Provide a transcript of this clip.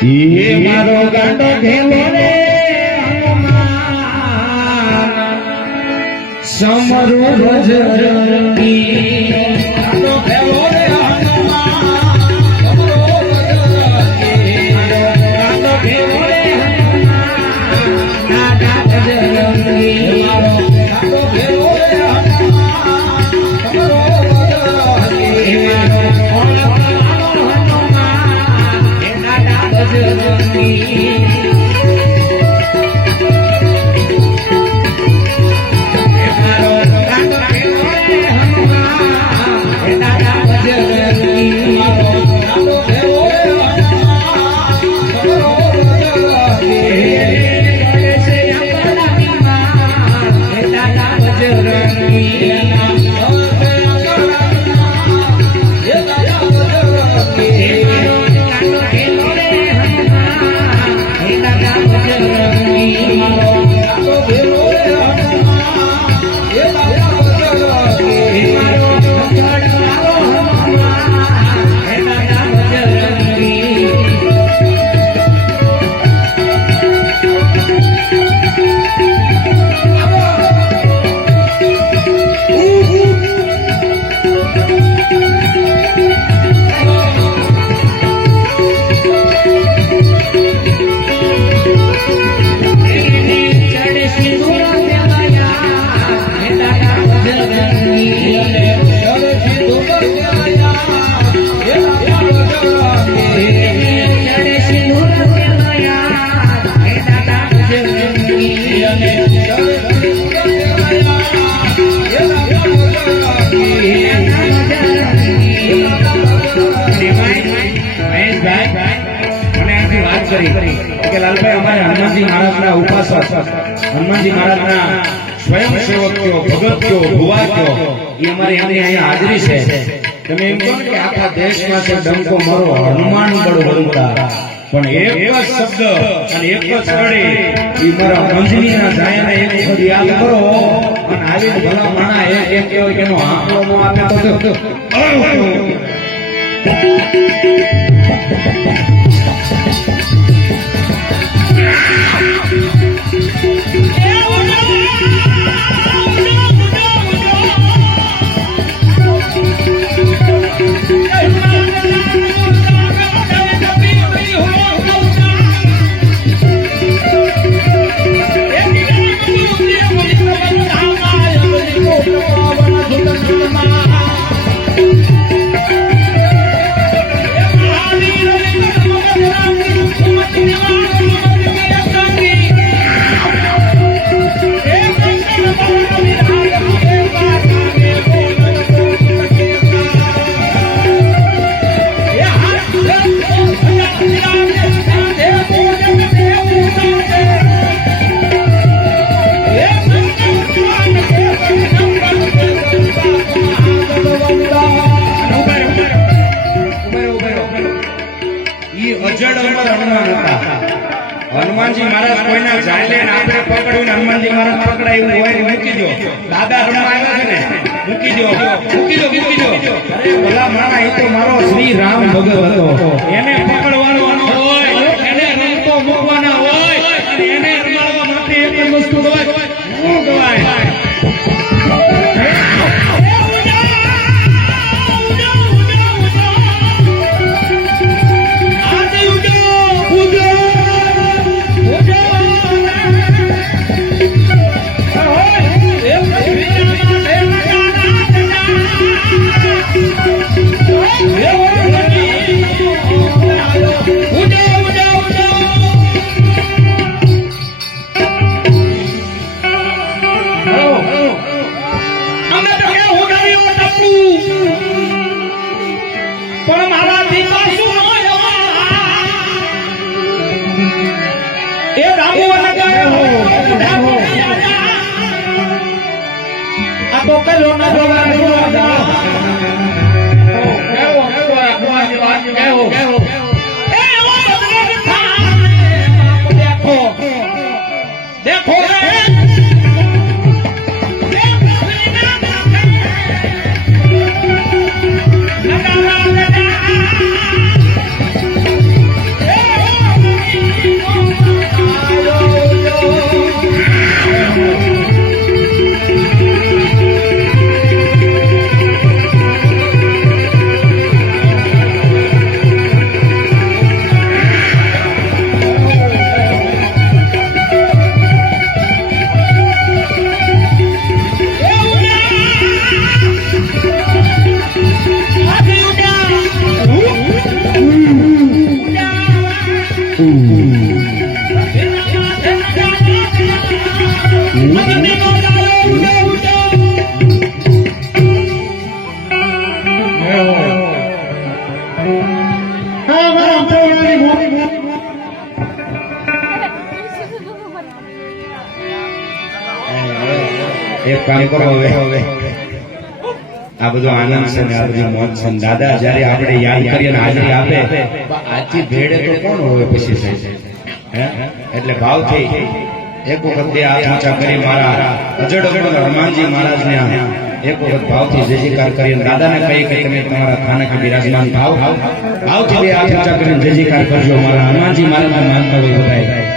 મારો ગાંડો ઘેલો રે સમરો રજ भगवती વાત કરી કે લાલભાઈ અમારે હનુમાનજી મહારાજના ઉપાસક, હનુમાનજી મહારાજના સ્વયંસેવક કયો ભગત કયો ભુવા કયો એ અમારે એમની અહીંયા હાજરી છે. તમે એમ કહો કે આખા દેશમાં છે ડંકો મારો હનુમાન બળ વરુતા પણ એક જ શબ્દ અને એક જ સ્થળે એ મારા મંજરીના જાયને એક વખત યાદ કરો. અને આવી ભલા માણા એક કહેવાય કે એનો આંકડો આપે તો હનુમાનજી આપણે પકડ્યું હનુમાનજી મહારાજ પકડાય મૂકી દો. દાદા ને. મૂકી દો. મૂકી દો મૂકી દો. મારા તો મારો શ્રી રામ ભગત હતો. એને પકડવાનો કેવો કેવો વાત કેવો કેવો એક કામ કરો હવે. આ બધો આનંદ છે ને, આ બધી મોજ છે દાદા, જયારે આપણે યાદ કરીએ ને હાજરી આપે આજથી ભેડે તો કોણ હોય પછી હે? એટલે ભાવથી એક વખત બે હાથ ઊંચા કરી મારા અજડ હનુમાનજી મહારાજને ને એક વખત ભાવથી જય જયકાર કરીને દાદાને કહી કે તમે તમારા સ્થાનકે બિરાજમાન થાવ. ભાવથી બે હાથ ઊંચા કરીને જય જયકાર કરજો. મારા હનુમાનજી મહારાજને માનતા હોય બધાય.